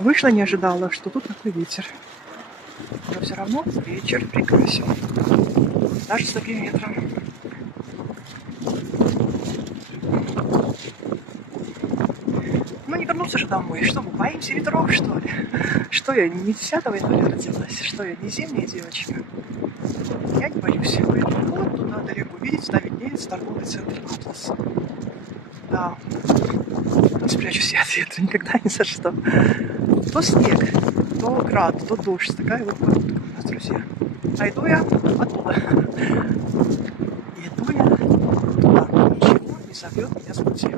Вышла, не ожидала, что тут такой ветер. Но все равно вечер прекрасен. Даже с таким ветром. Ну не вернуться же домой. Что, мы боимся ветров, что ли? Что я, не 10 января родилась? Что я, не зимняя девочка? Я не боюсь. Поэтому вот туда далеко. Видите, там виднеется торговый центр Атлас. Да. Не спрячусь я от ветра никогда ни за что. То снег, то град, то дождь. Такая вот погода у нас, друзья. А иду я оттуда. Иду я туда. Ничего не собьет меня с пути.